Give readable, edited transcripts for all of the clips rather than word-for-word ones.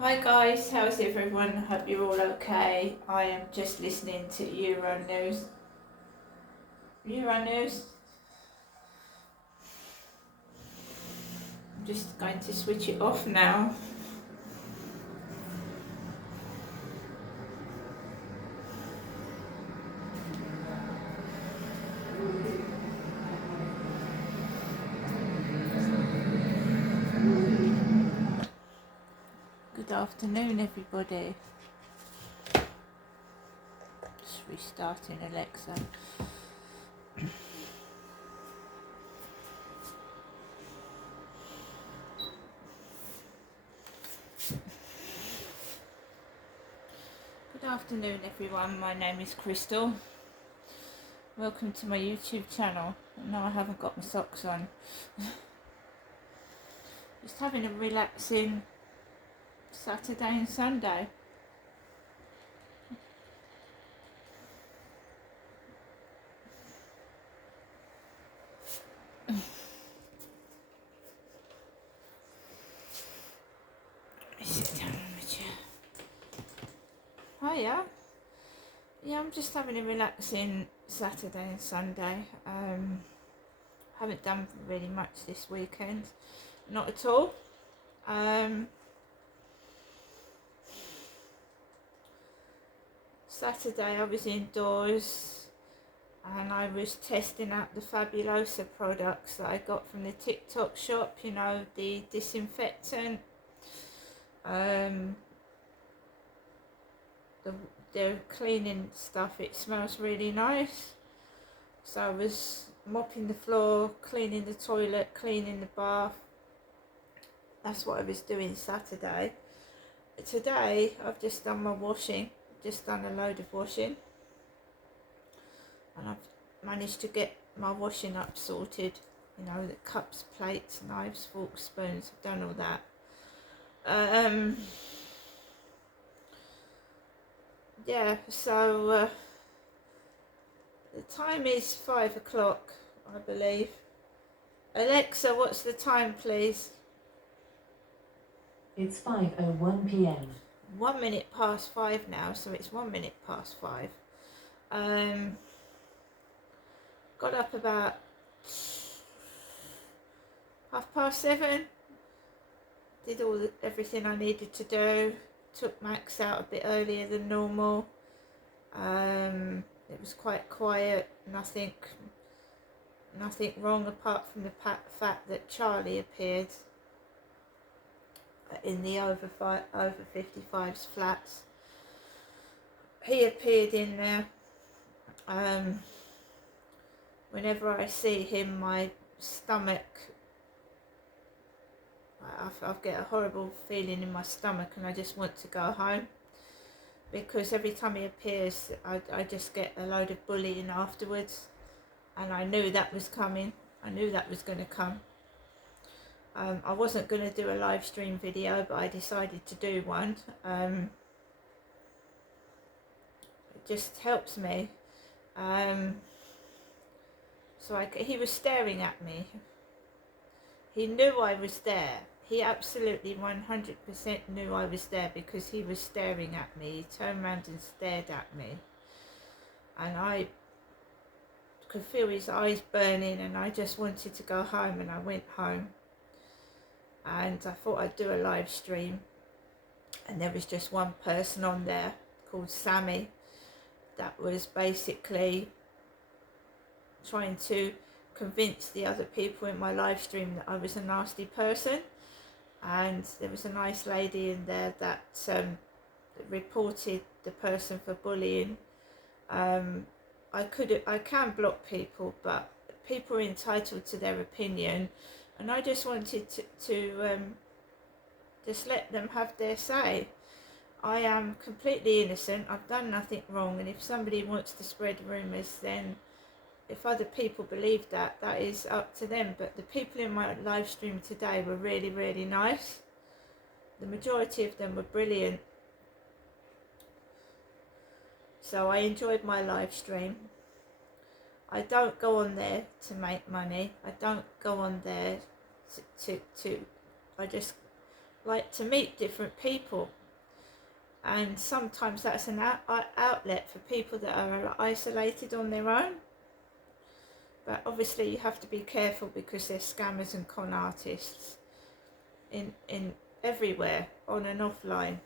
Hi guys, how's everyone? Hope you're all okay. I am just listening to Euronews. Euronews. I'm just going to switch it off now. Good afternoon, everybody. Just restarting Alexa. Good afternoon, everyone. My name is Crystal. Welcome to my YouTube channel. No, I haven't got my socks on. Just having a relaxing Saturday and Sunday. Sit down on the chair. Hiya. Yeah, I'm just having a relaxing Saturday and Sunday. Haven't done really much this weekend, not at all. Saturday I was indoors and I was testing out the Fabulosa products that I got from the TikTok shop, you know, the disinfectant, the cleaning stuff. It smells really nice. So I was mopping the floor, cleaning the toilet, cleaning the bath. That's what I was doing Saturday. Today I've just done my washing, just done a load of washing, and I've managed to get my washing up sorted, you know, the cups, plates, knives, forks, spoons. I've done all that. Yeah, so the time is 5 o'clock, I believe. Alexa, what's the time, please? It's 5:01 p.m. 1 minute past 5 now, so it's 1 minute past 5. Got up about 7:30. Did everything I needed to do. Took Max out a bit earlier than normal. It was quite quiet. Nothing wrong apart from the fact that Charlie appeared in the over 55's flats. He appeared in there. Whenever I see him, my stomach, I get a horrible feeling in my stomach and I just want to go home, because every time he appears I just get a load of bullying afterwards, and I knew that was coming. I knew that was going to come. I wasn't going to do a live stream video, but I decided to do one. It just helps me. He was staring at me. He knew I was there. He absolutely 100% knew I was there, because he was staring at me. He turned around and stared at me. And I could feel his eyes burning, and I just wanted to go home, and I went home. And I thought I'd do a live stream. And there was just one person on there called Sammy that was basically trying to convince the other people in my live stream that I was a nasty person. And there was a nice lady in there that reported the person for bullying. I can block people, but people are entitled to their opinion, and I just wanted to just let them have their say. I am completely innocent. I've done nothing wrong, and if somebody wants to spread rumours, then if other people believe that, that is up to them. But the people in my live stream today were really, really nice. The majority of them were brilliant. So I enjoyed my live stream. I don't go on there to make money. I don't go on there to I just like to meet different people, and sometimes that's an outlet for people that are isolated on their own. But obviously you have to be careful because there's scammers and con artists in everywhere, on and offline.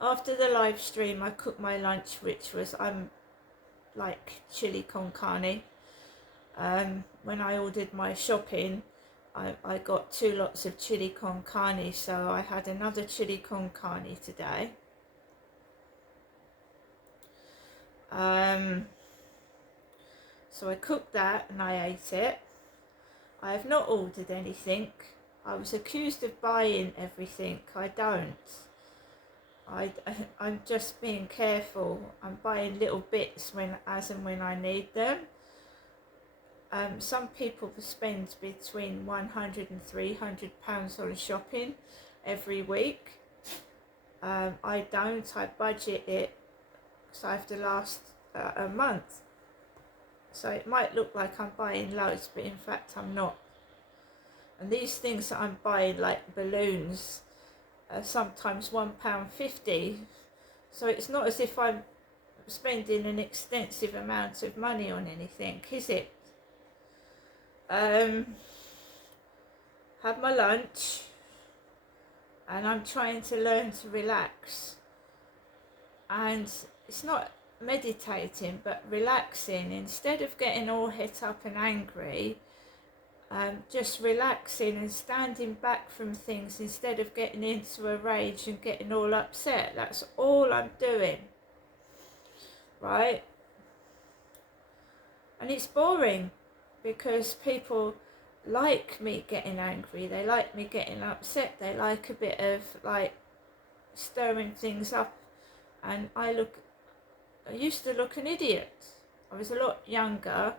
After the live stream, I cooked my lunch, which was like chili con carne. When I ordered my shopping, I got 2 lots of chili con carne, so I had another chili con carne today. So I cooked that and I ate it. I have not ordered anything. I was accused of buying everything. I don't. I'm just being careful. I'm buying little bits as and when I need them. Some people spend between £100 and £300 on shopping every week. I don't. I budget it so I have to last a month. So it might look like I'm buying loads, but in fact I'm not. And these things that I'm buying, like balloons, are sometimes £1.50. So it's not as if I'm spending an extensive amount of money on anything, is it? Had my lunch, and I'm trying to learn to relax. And it's not meditating, but relaxing. Instead of getting all het up and angry, just relaxing and standing back from things instead of getting into a rage and getting all upset. That's all I'm doing, right? And it's boring because people like me getting angry, they like me getting upset, they like a bit of like stirring things up, and I used to look an idiot. I was a lot younger,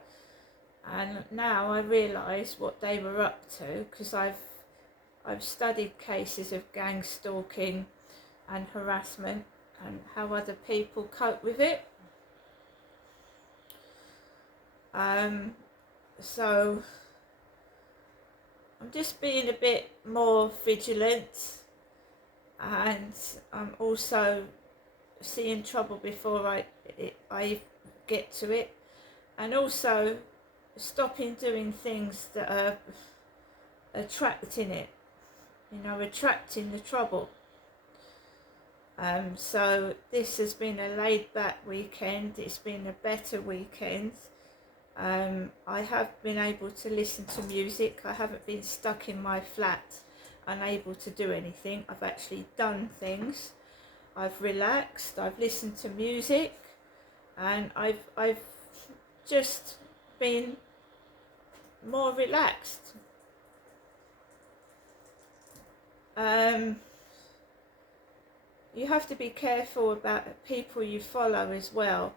and now I realise what they were up to, because I've studied cases of gang stalking and harassment and how other people cope with it. So I'm just being a bit more vigilant, and I'm also seeing trouble before I get to it, and also stopping doing things that are attracting it, attracting the trouble. So this has been a laid back weekend. It's been a better weekend. I have been able to listen to music. I haven't been stuck in my flat unable to do anything. I've actually done things. I've relaxed, I've listened to music, and I've just been more relaxed. You have to be careful about people you follow as well.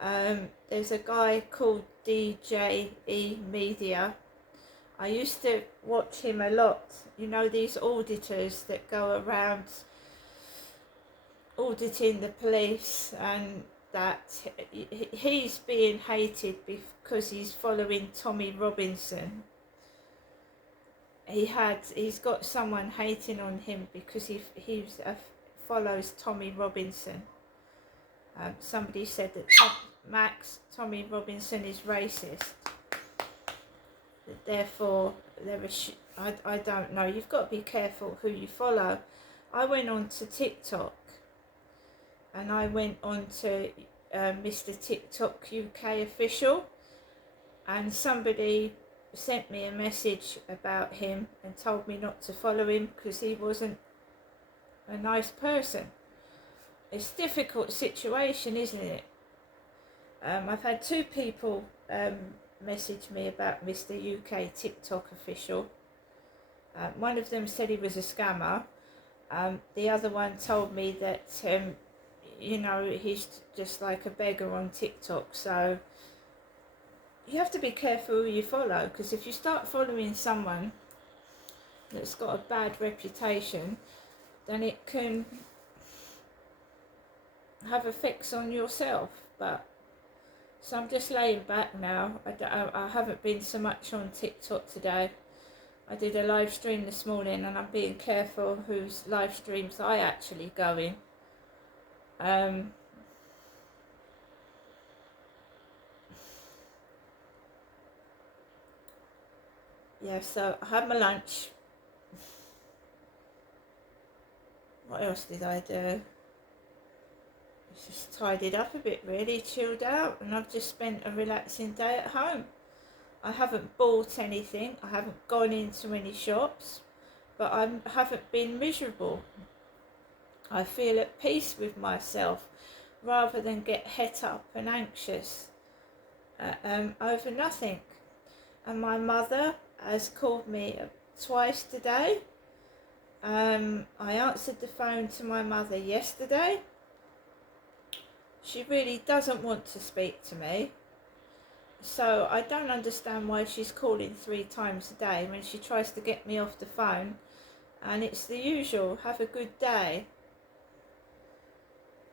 There's a guy called DJE Media. I used to watch him a lot. These auditors that go around auditing the police, and that he's being hated because he's following Tommy Robinson. He's got someone hating on him because he follows Tommy Robinson. Somebody said that Tommy Robinson is racist. Therefore, I don't know. You've got to be careful who you follow. I went on to TikTok, and I went on to Mr. TikTok UK official, and somebody sent me a message about him and told me not to follow him because he wasn't a nice person. It's a difficult situation, isn't it? I've had 2 people message me about Mr. UK TikTok official. One of them said he was a scammer. The other one told me that he's just like a beggar on TikTok. So you have to be careful who you follow, because if you start following someone that's got a bad reputation, then it can have effects on yourself. So I'm just laying back now. I haven't been so much on TikTok today. I did a live stream this morning, and I'm being careful whose live streams I actually go in. Yeah, so I had my lunch. What else did I do? Just tidied up a bit, really, chilled out, and I've just spent a relaxing day at home. I haven't bought anything, I haven't gone into any shops, but I haven't been miserable. I feel at peace with myself rather than get het up and anxious over nothing. And my mother has called me twice today. I answered the phone to my mother yesterday. She really doesn't want to speak to me. So I don't understand why she's calling 3 times a day when she tries to get me off the phone. And it's the usual, have a good day.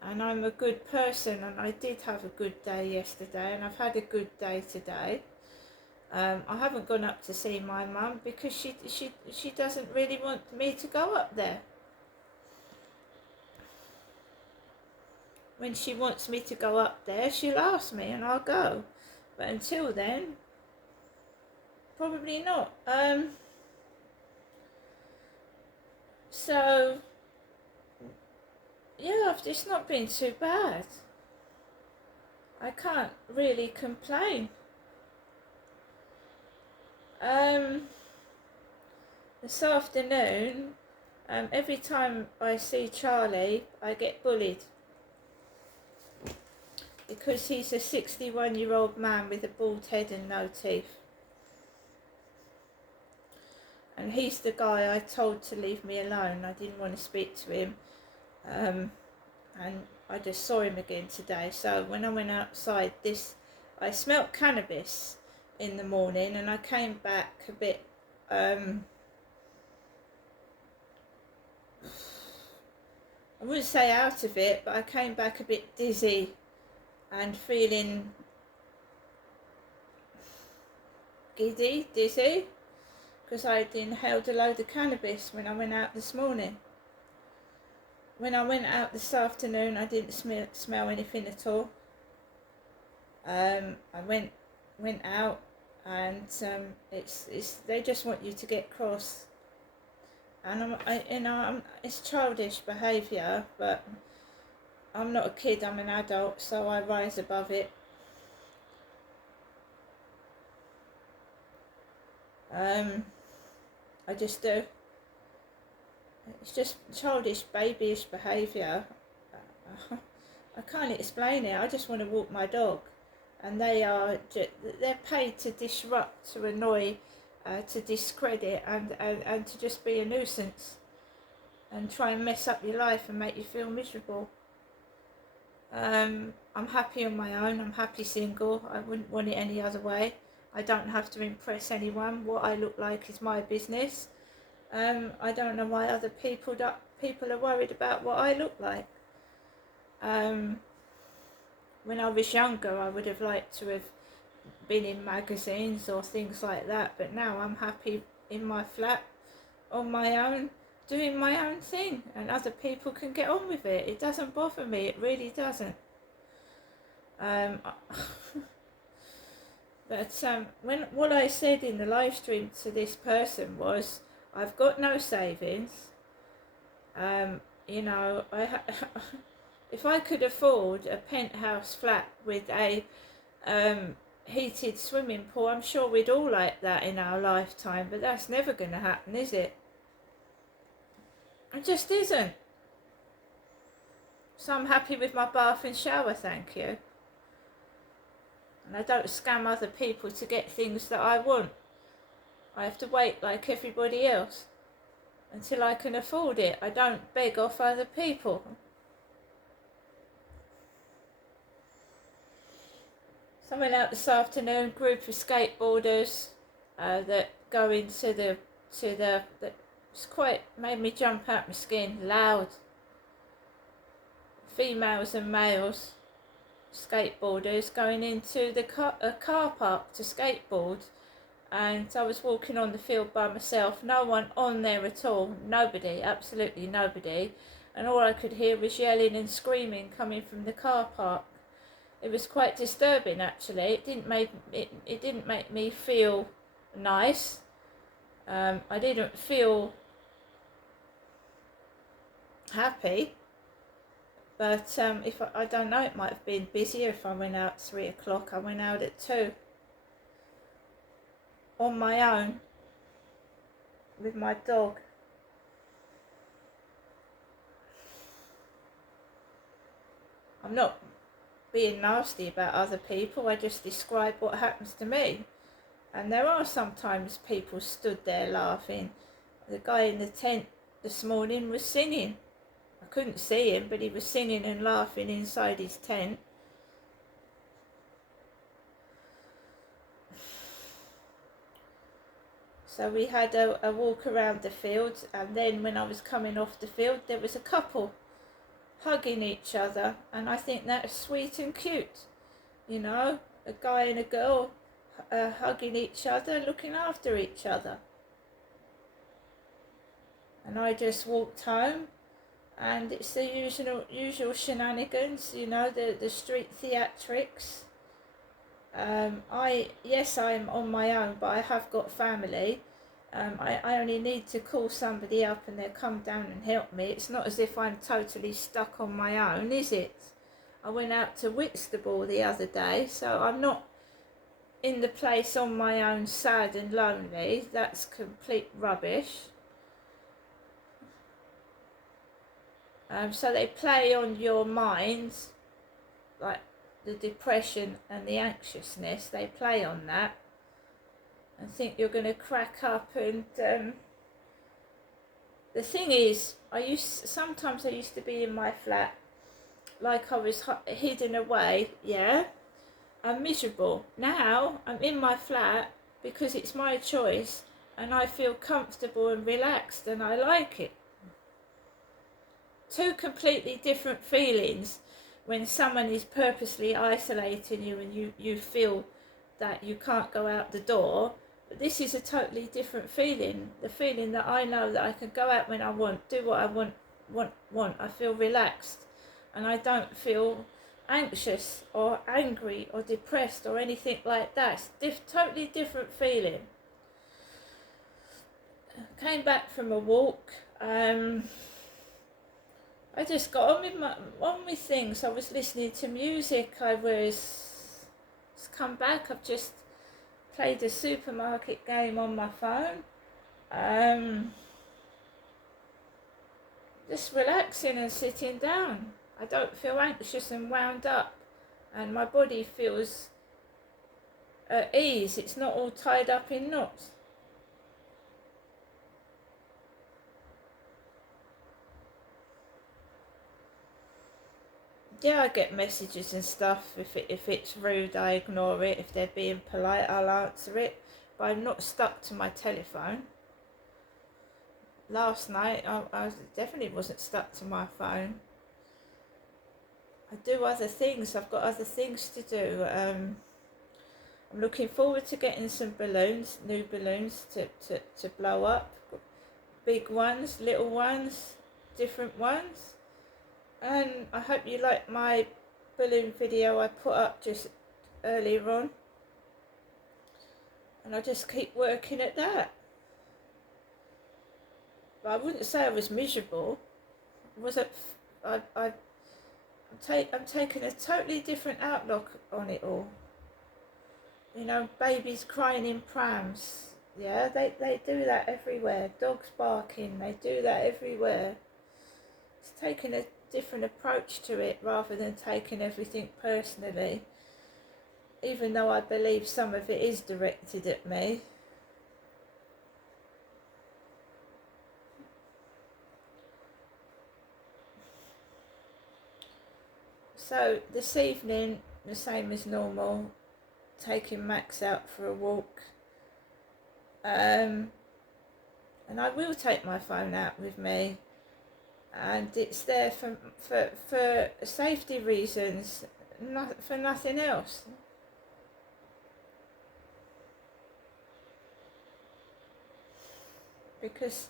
And I'm a good person, and I did have a good day yesterday, and I've had a good day today. I haven't gone up to see my mum because she doesn't really want me to go up there. When she wants me to go up there, she'll ask me and I'll go. But until then, probably not. So, yeah, it's not been too bad. I can't really complain. This afternoon, every time I see Charlie, I get bullied. Because he's a 61-year-old man with a bald head and no teeth. And he's the guy I told to leave me alone. I didn't want to speak to him. And I just saw him again today. So when I went outside, I smelt cannabis in the morning, and I came back a bit... I wouldn't say out of it, but I came back a bit dizzy and feeling dizzy, because I'd inhaled a load of cannabis when I went out this morning. When I went out this afternoon, I didn't smell anything at all. I went out, and they just want you to get cross. And it's childish behaviour, but I'm not a kid, I'm an adult, so I rise above it. I just do. It's just childish, babyish behaviour. I can't explain it. I just want to walk my dog, and they're paid to disrupt, to annoy, to discredit, and to just be a nuisance, and try and mess up your life and make you feel miserable. I'm happy on my own. I'm happy single. I wouldn't want it any other way. I don't have to impress anyone. What I look like is my business. I don't know why other people are worried about what I look like. When I was younger, I would have liked to have been in magazines or things like that, but now I'm happy in my flat on my own, doing my own thing, and other people can get on with it. It doesn't bother me, it really doesn't. But when what I said in the live stream to this person was, I've got no savings. You know, if I could afford a penthouse flat with a heated swimming pool, I'm sure we'd all like that in our lifetime, but that's never going to happen, is it? It just isn't. So I'm happy with my bath and shower, thank you. And I don't scam other people to get things that I want. I have to wait like everybody else until I can afford it. I don't beg off other people. So I went out this afternoon, group of skateboarders that go into it's quite made me jump out my skin, loud. Females and males, skateboarders going into the car park to skateboard, and I was walking on the field by myself, no one on there at all, nobody, absolutely nobody, and all I could hear was yelling and screaming coming from the car park. It was quite disturbing, actually. It didn't make me feel nice. I didn't feel happy, but if I don't know, it might have been busier if I went out at 3 o'clock. I went out at 2 on my own with my dog. I'm not being nasty about other people, I just describe what happens to me. And there are sometimes people stood there laughing. The guy in the tent this morning was singing. I couldn't see him, but he was singing and laughing inside his tent. So we had a walk around the field, and then when I was coming off the field, there was a couple hugging each other, and I think that's sweet and cute. You know, a guy and a girl hugging each other, looking after each other. And I just walked home, and it's the usual shenanigans, you know, the street theatrics. Yes, I'm on my own, but I have got family. I only need to call somebody up and they'll come down and help me. It's not as if I'm totally stuck on my own, is it? I went out to Whitstable the other day, so I'm not in the place on my own, sad and lonely. That's complete rubbish. So they play on your minds, like the depression and the anxiousness, they play on that and think you're going to crack up. And the thing is, sometimes I used to be in my flat like I was hidden away, yeah, I'm miserable. Now I'm in my flat because it's my choice and I feel comfortable and relaxed and I like it. Two completely different feelings when someone is purposely isolating you and you feel that you can't go out the door. But this is a totally different feeling. The feeling that I know that I can go out when I want, do what I want. I feel relaxed and I don't feel anxious or angry or depressed or anything like that. It's totally different feeling. Came back from a walk. I just got on with things. I was listening to music. It's come back. I've just played a supermarket game on my phone. Just relaxing and sitting down. I don't feel anxious and wound up, and my body feels at ease. It's not all tied up in knots. Yeah, I get messages and stuff. If it's rude, I ignore it. If they're being polite, I'll answer it. But I'm not stuck to my telephone. Last night, I definitely wasn't stuck to my phone. I do other things. I've got other things to do. I'm looking forward to getting some balloons, new balloons to blow up. Big ones, little ones, different ones. And I hope you like my balloon video I put up just earlier on. And I just keep working at that. But I wouldn't say I was miserable. I'm taking a totally different outlook on it all. You know, babies crying in prams. Yeah, they do that everywhere. Dogs barking, they do that everywhere. It's taking a different approach to it rather than taking everything personally. Even though I believe some of it is directed at me. So this evening, the same as normal, taking Max out for a walk. And I will take my phone out with me. And it's there for safety reasons, for nothing else. because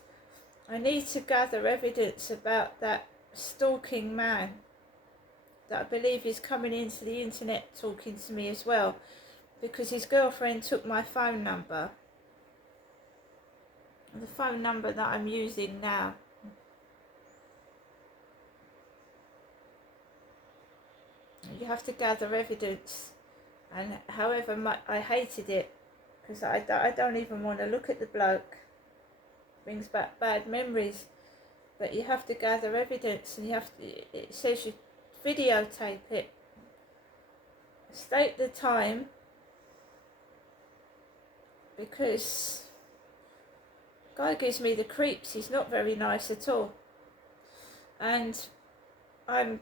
I need to gather evidence about that stalking man that I believe is coming into the internet talking to me as well, because his girlfriend took my phone number, the phone number that I'm using now. You have to gather evidence, and however much I hated it, because I don't even want to look at the bloke, brings back bad memories, but you have to gather evidence, and you have to, it says you videotape it, state the time, because guy gives me the creeps. He's not very nice at all, and I'm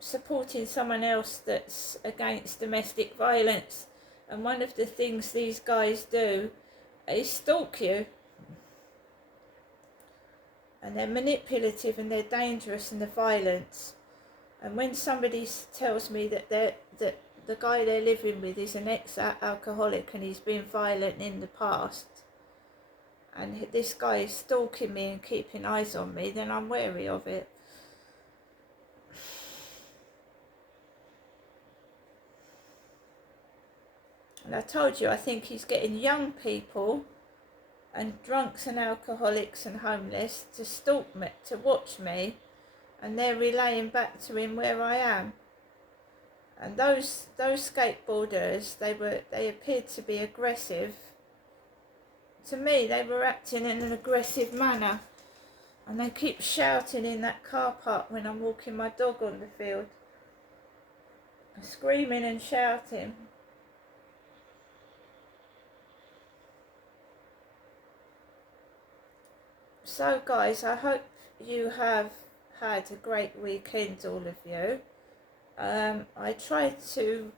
supporting someone else that's against domestic violence, and one of the things these guys do is stalk you, and they're manipulative and they're dangerous and they're violent. And when somebody tells me that the guy they're living with is an ex-alcoholic and he's been violent in the past, and this guy is stalking me and keeping eyes on me, then I'm wary of it. And I told you, I think he's getting young people and drunks and alcoholics and homeless to stalk me, to watch me, and they're relaying back to him where I am. And those skateboarders, they appeared to be aggressive. To me, they were acting in an aggressive manner, and they keep shouting in that car park when I'm walking my dog on the field, screaming and shouting. So guys, I hope you have had a great weekend, all of you. I try to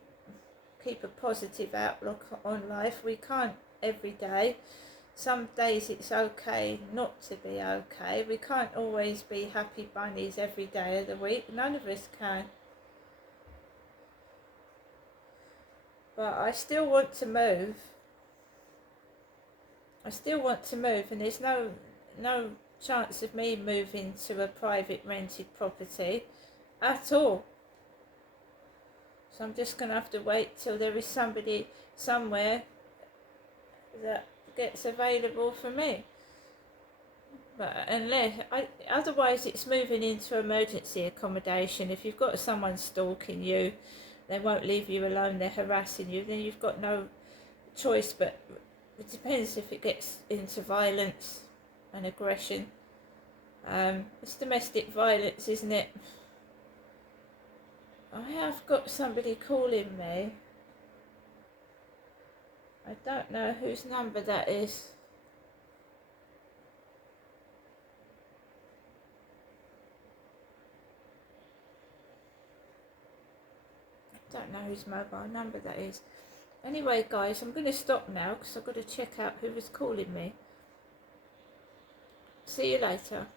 keep a positive outlook on life. We can't every day. Some days it's okay not to be okay. We can't always be happy bunnies every day of the week. None of us can. But I still want to move. I still want to move, and there's no chance of me moving to a private rented property at all. So I'm just going to have to wait till there is somebody somewhere that gets available for me. But otherwise it's moving into emergency accommodation. If you've got someone stalking you, they won't leave you alone, they're harassing you, then you've got no choice, but it depends if it gets into violence and aggression. It's domestic violence, isn't it? I have got somebody calling me. I don't know whose number that is. I don't know whose mobile number that is. Anyway guys, I'm going to stop now because I've got to check out who was calling me. See you later.